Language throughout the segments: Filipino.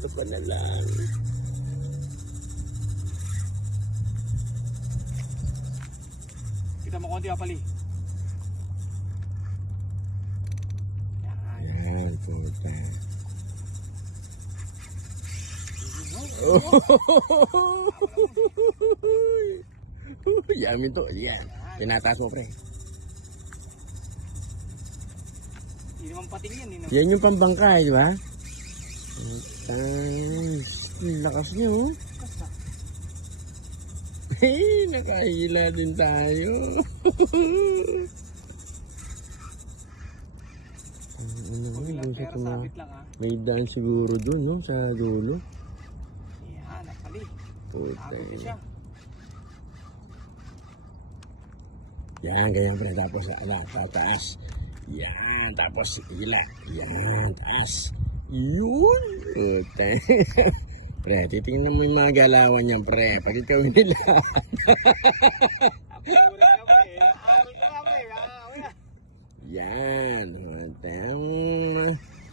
Ito pa na lang. Kita mo konti Apali. Yan, puta. Yamin to. Yan. Tinataas mo, pre. Hindi naman pating yan. Yan yung pambangka, di ba? Ang lakas niyo. Hey, nakahila din tayo. Sabit lang ha. May daan siguro dun, no? Sa dulo. Yan, Apali. Puta. Agad na siya. Yan, ganyan pre. Tapos, taas. Yan, tapos hila. Yan, taas. Yun. Puta. Pre, titingnan mo yung mga galawan niyan, pre. Pag ikaw nila. Yan.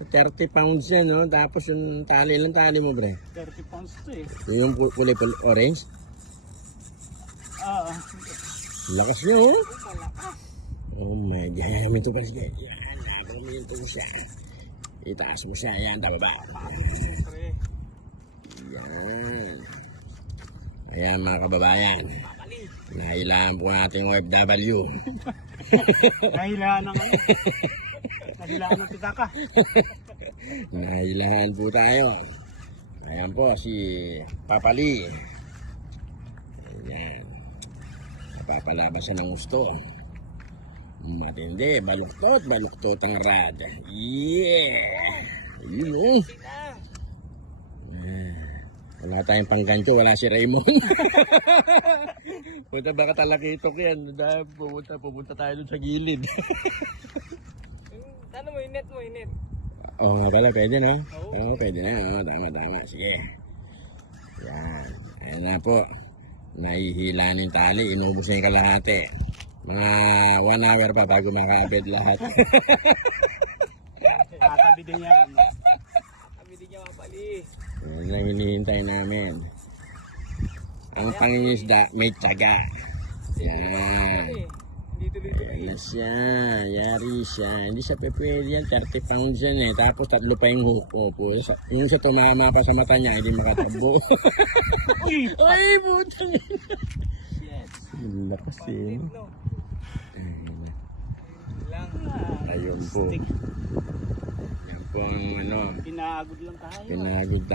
30 pounds yan, no? Tapos yung tali lang tali mo, pre. 30 pounds to eh. Yung kulay orange. Lakas niya, oh. Oh my God. Ito pa siya. Yan. Nagawin mo siya. Itaas mo siya. Yan. Tababa. Yan. Ayan mga kababayan. Nahilaan po natin yung OFW. Nahilaan ng ano? Nahilaan ng pitaka. Nahilaan po tayo. Ayan po si Papali. Ayan. Napapalabasan ng gusto. Matindi. Baluktot ang rad. Yeah! Yun eh. Wala tayong panggancho, wala si Raymond. Punta baka talakitok yan. Pumunta tayo dun sa gilid. Ano mo, inet mo, inet. Oo nga pala, pwede na. Oo, pwede na. Oo, tama. Sige. Yan. Ayan na po. Nahihila ng tali. Inubos na yung kalahati. Mga 1 hour pa bago makabed lahat. Tatabi din yan. Tabi din niya Apali. Yan lang hinihintay namin. Ang pangingisda, may tiyaga. Yan. Yan na siya. Yari siya. Hindi siya pwede yan. 30 pounds yan eh. Tapos 3 pa yung hook. Opo. Yung sa tumama pa sa mata niya, hindi makatabo. Ay, buta niya. Lakas eh. Ayun po. Yan po ang ano. Pinagod lang tayo. Pinagod